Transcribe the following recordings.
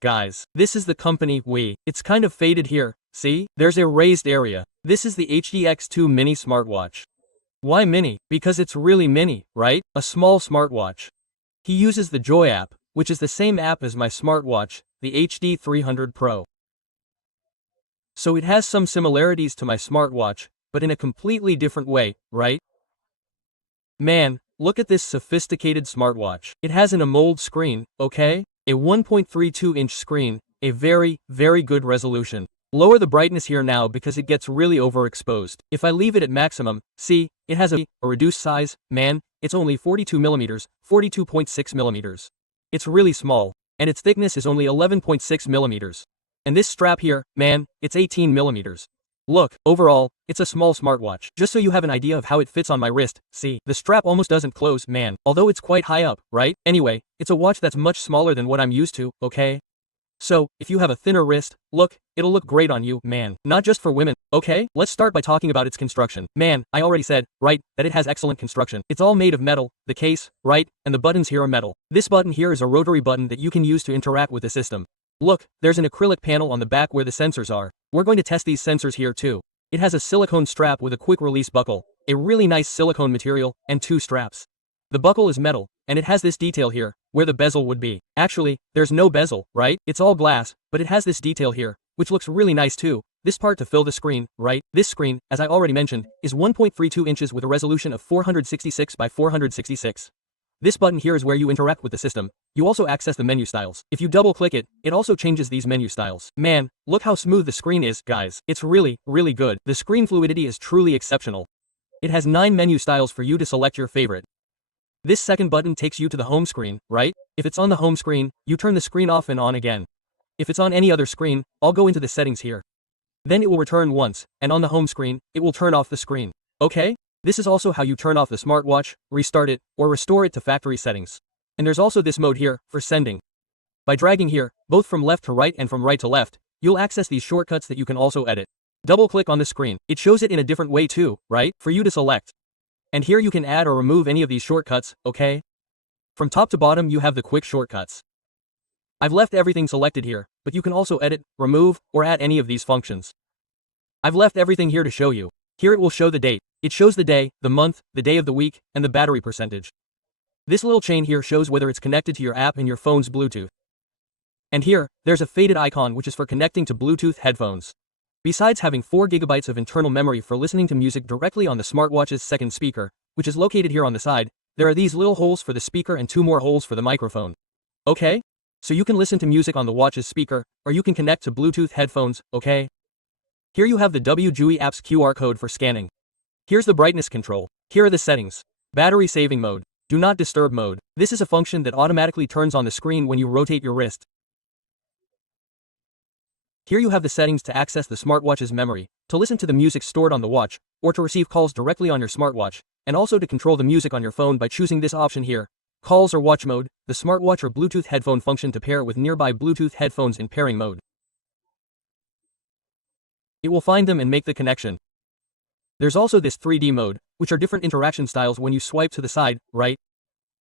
guys. This is the company we. It's kind of faded here, see? There's a raised area. This is the HD X2Mini smartwatch. Why mini? Because it's really mini, right? A small smartwatch. He uses the Joy app, which is the same app as my smartwatch, the HD 300 Pro. So it has some similarities to my smartwatch, but in a completely different way, right? Man, look at this sophisticated smartwatch. It has an AMOLED screen, okay? A 1.32-inch screen, a very, very good resolution. Lower the brightness here now because it gets really overexposed. If I leave it at maximum, see, it has a reduced size, man, it's only 42mm, 42.6mm. It's really small, and its thickness is only 11.6mm. And this strap here, man, it's 18mm. Look, overall, it's a small smartwatch. Just so you have an idea of how it fits on my wrist, see, the strap almost doesn't close, man, although it's quite high up, right? Anyway, it's a watch that's much smaller than what I'm used to, okay? So, if you have a thinner wrist, look, it'll look great on you, man. Not just for women, okay? Let's start by talking about its construction. Man, I already said, right, that it has excellent construction. It's all made of metal, the case, right, and the buttons here are metal. This button here is a rotary button that you can use to interact with the system. Look, there's an acrylic panel on the back where the sensors are. We're going to test these sensors here too. It has a silicone strap with a quick release buckle, a really nice silicone material, and 2 straps. The buckle is metal, and it has this detail here, where the bezel would be. Actually, there's no bezel, right? It's all glass, but it has this detail here, which looks really nice too. This part to fill the screen, right? This screen, as I already mentioned, is 1.32 inches with a resolution of 466 by 466. This button here is where you interact with the system. You also access the menu styles. If you double-click it, it also changes these menu styles. Man, look how smooth the screen is, guys. It's really, really good. The screen fluidity is truly exceptional. It has 9 menu styles for you to select your favorite. This second button takes you to the home screen, right? If it's on the home screen, you turn the screen off and on again. If it's on any other screen, I'll go into the settings here. Then it will return once, and on the home screen, it will turn off the screen. Okay? This is also how you turn off the smartwatch, restart it, or restore it to factory settings. And there's also this mode here, for sending. By dragging here, both from left to right and from right to left, you'll access these shortcuts that you can also edit. Double-click on the screen. It shows it in a different way too, right? For you to select. And here you can add or remove any of these shortcuts, okay? From top to bottom you have the quick shortcuts. I've left everything selected here, but you can also edit, remove, or add any of these functions. I've left everything here to show you. Here it will show the date. It shows the day, the month, the day of the week, and the battery percentage. This little chain here shows whether it's connected to your app and your phone's Bluetooth. And here, there's a faded icon which is for connecting to Bluetooth headphones. Besides having 4 GB of internal memory for listening to music directly on the smartwatch's second speaker, which is located here on the side, there are these little holes for the speaker and 2 more holes for the microphone. Okay? So you can listen to music on the watch's speaker, or you can connect to Bluetooth headphones, okay? Here you have the WJUI app's QR code for scanning. Here's the brightness control. Here are the settings. Battery saving mode. Do not disturb mode. This is a function that automatically turns on the screen when you rotate your wrist. Here you have the settings to access the smartwatch's memory, to listen to the music stored on the watch, or to receive calls directly on your smartwatch, and also to control the music on your phone by choosing this option here. Calls or watch mode, the smartwatch or Bluetooth headphone function to pair with nearby Bluetooth headphones in pairing mode. It will find them and make the connection. There's also this 3D mode, which are different interaction styles when you swipe to the side, right?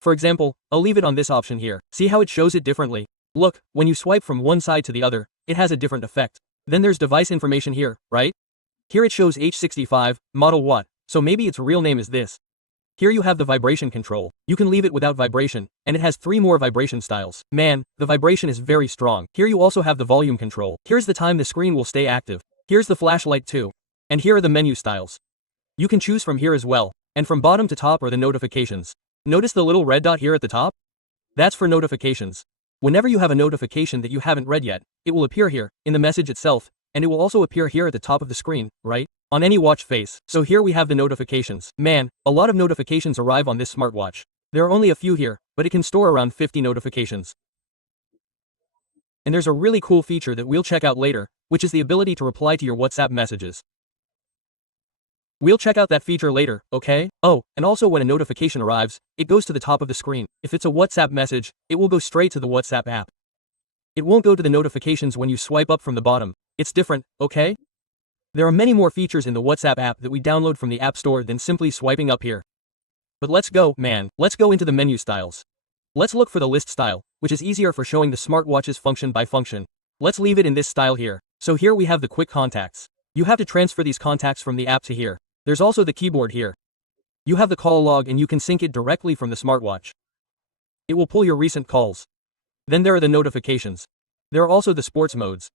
For example, I'll leave it on this option here. See how it shows it differently? Look, when you swipe from one side to the other, it has a different effect. Then there's device information here, right? Here it shows H65, model watt, so maybe its real name is this. Here you have the vibration control. You can leave it without vibration, and it has 3 more vibration styles. Man, the vibration is very strong. Here you also have the volume control. Here's the time the screen will stay active. Here's the flashlight too. And here are the menu styles. You can choose from here as well, and from bottom to top are the notifications. Notice the little red dot here at the top? That's for notifications. Whenever you have a notification that you haven't read yet, it will appear here, in the message itself, and it will also appear here at the top of the screen, right? On any watch face. So here we have the notifications. Man, a lot of notifications arrive on this smartwatch. There are only a few here, but it can store around 50 notifications. And there's a really cool feature that we'll check out later, which is the ability to reply to your WhatsApp messages. We'll check out that feature later, okay? Oh, and also when a notification arrives, it goes to the top of the screen. If it's a WhatsApp message, it will go straight to the WhatsApp app. It won't go to the notifications when you swipe up from the bottom. It's different, okay? There are many more features in the WhatsApp app that we download from the App Store than simply swiping up here. But let's go, man. Let's go into the menu styles. Let's look for the list style, which is easier for showing the smartwatches function by function. Let's leave it in this style here. So here we have the quick contacts. You have to transfer these contacts from the app to here. There's also the keyboard here. You have the call log and you can sync it directly from the smartwatch. It will pull your recent calls. Then there are the notifications. There are also the sports modes.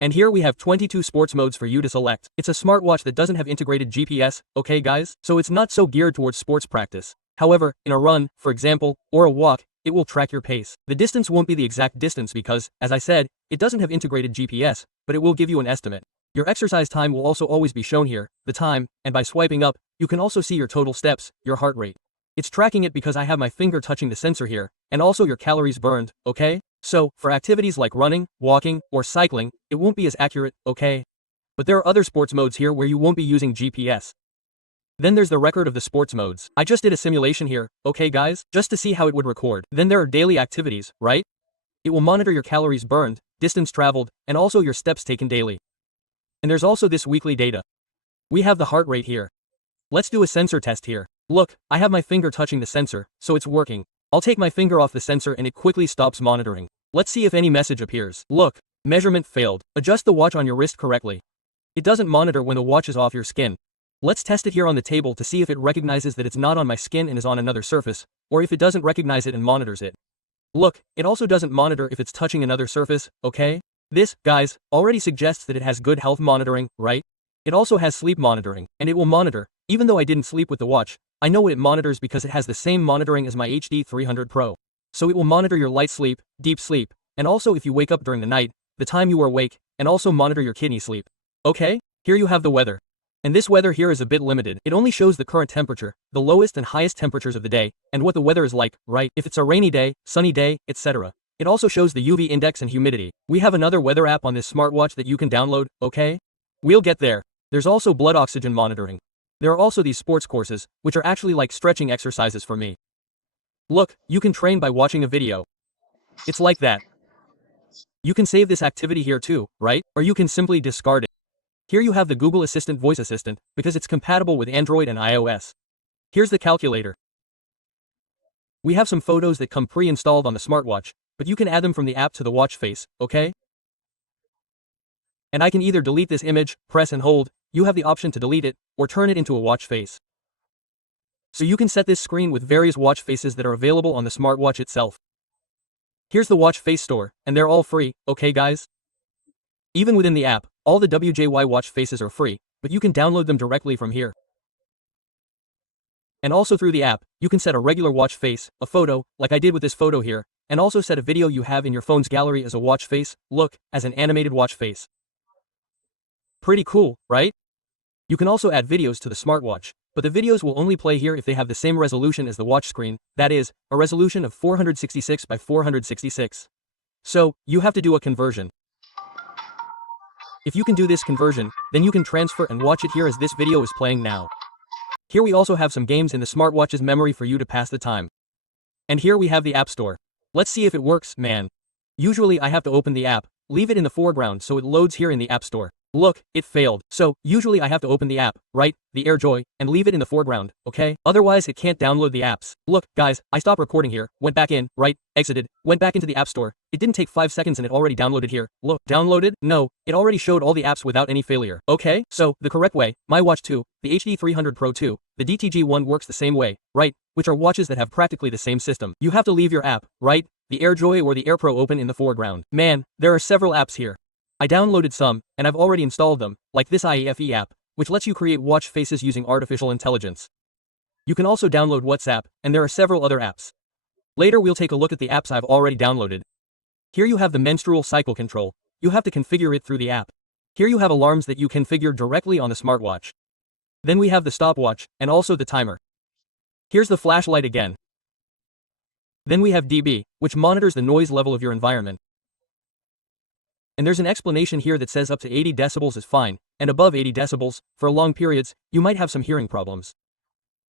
And here we have 22 sports modes for you to select. It's a smartwatch that doesn't have integrated GPS, okay guys? So it's not so geared towards sports practice. However, in a run, for example, or a walk, it will track your pace. The distance won't be the exact distance because, as I said, it doesn't have integrated GPS, but it will give you an estimate. Your exercise time will also always be shown here, the time, and by swiping up, you can also see your total steps, your heart rate. It's tracking it because I have my finger touching the sensor here, and also your calories burned, okay? So, for activities like running, walking, or cycling, it won't be as accurate, okay? But there are other sports modes here where you won't be using GPS. Then there's the record of the sports modes. I just did a simulation here, okay guys? Just to see how it would record. Then there are daily activities, right? It will monitor your calories burned, distance traveled, and also your steps taken daily. And there's also this weekly data. We have the heart rate here. Let's do a sensor test here. Look, I have my finger touching the sensor, so it's working. I'll take my finger off the sensor and it quickly stops monitoring. Let's see if any message appears. Look, measurement failed. Adjust the watch on your wrist correctly. It doesn't monitor when the watch is off your skin. Let's test it here on the table to see if it recognizes that it's not on my skin and is on another surface, or if it doesn't recognize it and monitors it. Look, it also doesn't monitor if it's touching another surface, okay? This, guys, already suggests that it has good health monitoring, right? It also has sleep monitoring, and it will monitor. Even though I didn't sleep with the watch, I know it monitors because it has the same monitoring as my HD 300 Pro. So it will monitor your light sleep, deep sleep, and also if you wake up during the night, the time you were awake, and also monitor your kidney sleep. Okay, here you have the weather. And this weather here is a bit limited. It only shows the current temperature, the lowest and highest temperatures of the day, and what the weather is like, right? If it's a rainy day, sunny day, etc. It also shows the UV index and humidity. We have another weather app on this smartwatch that you can download, okay? We'll get there. There's also blood oxygen monitoring. There are also these sports courses, which are actually like stretching exercises for me. Look, you can train by watching a video. It's like that. You can save this activity here too, right? Or you can simply discard it. Here you have the Google Assistant voice assistant, because it's compatible with Android and iOS. Here's the calculator. We have some photos that come pre-installed on the smartwatch, but you can add them from the app to the watch face, okay? And I can either delete this image, press and hold, you have the option to delete it, or turn it into a watch face. So you can set this screen with various watch faces that are available on the smartwatch itself. Here's the watch face store, and they're all free, okay guys? Even within the app, all the WJY watch faces are free, but you can download them directly from here. And also through the app, you can set a regular watch face, a photo, like I did with this photo here, and also set a video you have in your phone's gallery as a watch face, look, as an animated watch face. Pretty cool, right? You can also add videos to the smartwatch, but the videos will only play here if they have the same resolution as the watch screen, that is, a resolution of 466 by 466. So, you have to do a conversion. If you can do this conversion, then you can transfer and watch it here as this video is playing now. Here we also have some games in the smartwatch's memory for you to pass the time. And here we have the App Store. Let's see if it works, man. Usually I have to open the app, leave it in the foreground so it loads here in the App Store. Look, it failed. So, usually I have to open the app, right, the AirJoy, and leave it in the foreground, okay? Otherwise it can't download the apps. Look, guys, I stopped recording here, went back in, right, exited, went back into the App Store. It didn't take 5 seconds and it already downloaded here. Look, downloaded? No, it already showed all the apps without any failure. Okay, so, the correct way, my watch 2, the HD 300 Pro 2, the DTG 1 works the same way, right, which are watches that have practically the same system. You have to leave your app, right, the AirJoy or the AirPro open in the foreground. Man, there are several apps here. I downloaded some, and I've already installed them, like this IEFE app, which lets you create watch faces using artificial intelligence. You can also download WhatsApp, and there are several other apps. Later we'll take a look at the apps I've already downloaded. Here you have the menstrual cycle control. You have to configure it through the app. Here you have alarms that you configure directly on the smartwatch. Then we have the stopwatch, and also the timer. Here's the flashlight again. Then we have dB, which monitors the noise level of your environment. And there's an explanation here that says up to 80 decibels is fine, and above 80 decibels, for long periods, you might have some hearing problems.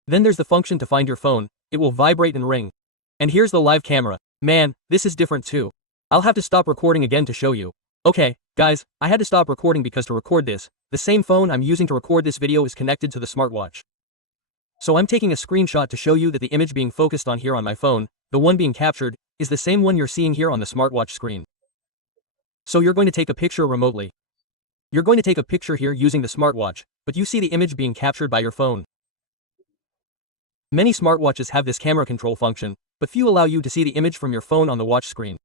Then there's the function to find your phone, it will vibrate and ring. And here's the live camera. Man, this is different too. I'll have to stop recording again to show you. Okay, guys, I had to stop recording because to record this, the same phone I'm using to record this video is connected to the smartwatch. So I'm taking a screenshot to show you that the image being focused on here on my phone, the one being captured, is the same one you're seeing here on the smartwatch screen. So you're going to take a picture remotely. You're going to take a picture here using the smartwatch, but you see the image being captured by your phone. Many smartwatches have this camera control function, but few allow you to see the image from your phone on the watch screen.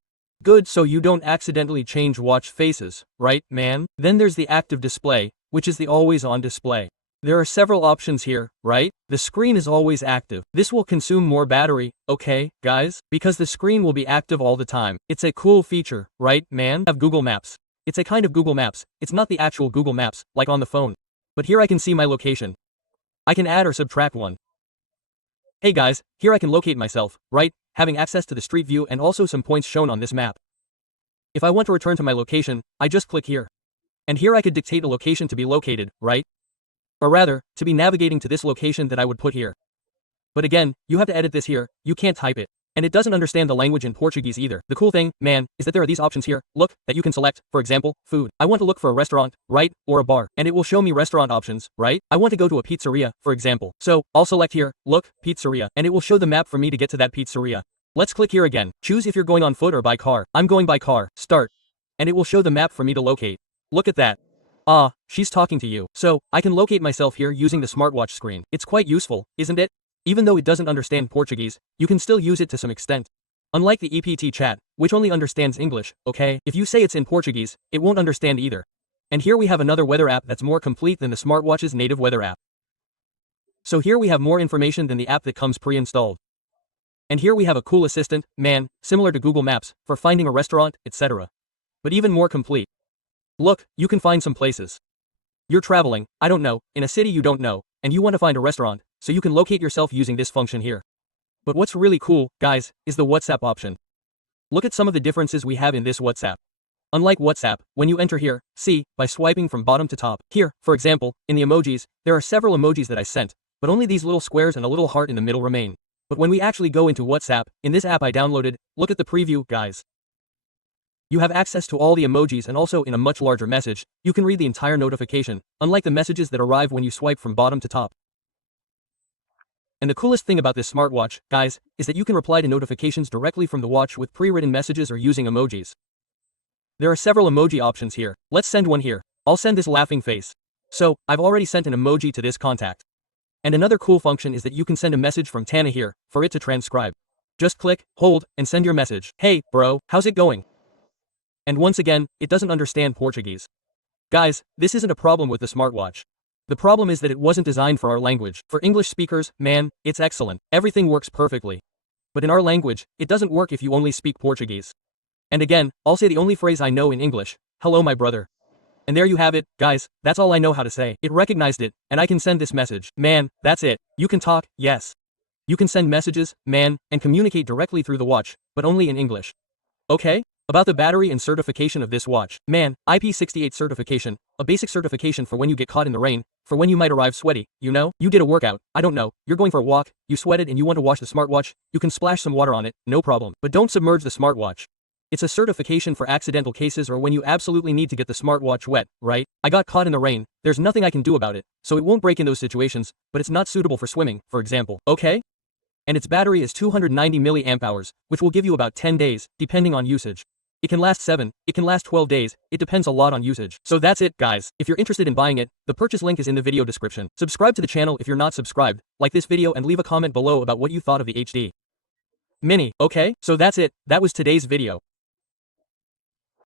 Good, so you don't accidentally change watch faces, right, man? Then there's the active display, which is the always-on display. There are several options here, right? The screen is always active. This will consume more battery, okay, guys? Because the screen will be active all the time. It's a cool feature, right, man? Have Google Maps. It's a kind of Google Maps. It's not the actual Google Maps, like on the phone. But here I can see my location. I can add or subtract one. Hey guys, here I can locate myself, right? Having access to the street view and also some points shown on this map. If I want to return to my location, I just click here. And here I could dictate a location to be located, right? Or rather, to be navigating to this location that I would put here. But again, you have to edit this here, you can't type it. And it doesn't understand the language in Portuguese either. The cool thing, man, is that there are these options here, look, that you can select, for example, food. I want to look for a restaurant, right, or a bar, and it will show me restaurant options, right? I want to go to a pizzeria, for example. So, I'll select here, look, pizzeria, and it will show the map for me to get to that pizzeria. Let's click here again. Choose if you're going on foot or by car. I'm going by car. Start. And it will show the map for me to locate. Look at that. Ah, she's talking to you. So, I can locate myself here using the smartwatch screen. It's quite useful, isn't it? Even though it doesn't understand Portuguese, you can still use it to some extent. Unlike the EPT chat, which only understands English, okay? If you say it's in Portuguese, it won't understand either. And here we have another weather app that's more complete than the smartwatch's native weather app. So here we have more information than the app that comes pre-installed. And here we have a cool assistant, man, similar to Google Maps, for finding a restaurant, etc. But even more complete. Look, you can find some places. You're traveling, I don't know, in a city you don't know, and you want to find a restaurant, so you can locate yourself using this function here. But what's really cool, guys, is the WhatsApp option. Look at some of the differences we have in this WhatsApp. Unlike WhatsApp, when you enter here, see, by swiping from bottom to top. Here, for example, in the emojis, there are several emojis that I sent, but only these little squares and a little heart in the middle remain. But when we actually go into WhatsApp, in this app I downloaded, look at the preview, guys. You have access to all the emojis and also in a much larger message, you can read the entire notification, unlike the messages that arrive when you swipe from bottom to top. And the coolest thing about this smartwatch, guys, is that you can reply to notifications directly from the watch with pre-written messages or using emojis. There are several emoji options here. Let's send one here. I'll send this laughing face. So, I've already sent an emoji to this contact. And another cool function is that you can send a message from Tana here, for it to transcribe. Just click, hold, and send your message. Hey, bro, how's it going? And once again, it doesn't understand Portuguese. Guys, this isn't a problem with the smartwatch. The problem is that it wasn't designed for our language. For English speakers, man, it's excellent. Everything works perfectly. But in our language, it doesn't work if you only speak Portuguese. And again, I'll say the only phrase I know in English, hello my brother. And there you have it, guys, that's all I know how to say. It recognized it, and I can send this message. Man, that's it. You can talk, yes. You can send messages, man, and communicate directly through the watch, but only in English. Okay? About the battery and certification of this watch. Man, IP68 certification, a basic certification for when you get caught in the rain, for when you might arrive sweaty, you know? You did a workout, I don't know, you're going for a walk, you sweated and you want to wash the smartwatch, you can splash some water on it, no problem. But don't submerge the smartwatch. It's a certification for accidental cases or when you absolutely need to get the smartwatch wet, right? I got caught in the rain, there's nothing I can do about it, so it won't break in those situations, but it's not suitable for swimming, for example, okay? And its battery is 290 mAh, which will give you about 10 days, depending on usage. It can last 7, it can last 12 days, it depends a lot on usage. So that's it, guys. If you're interested in buying it, the purchase link is in the video description. Subscribe to the channel if you're not subscribed, like this video and leave a comment below about what you thought of the X2Mini. Okay, so that's it, that was today's video.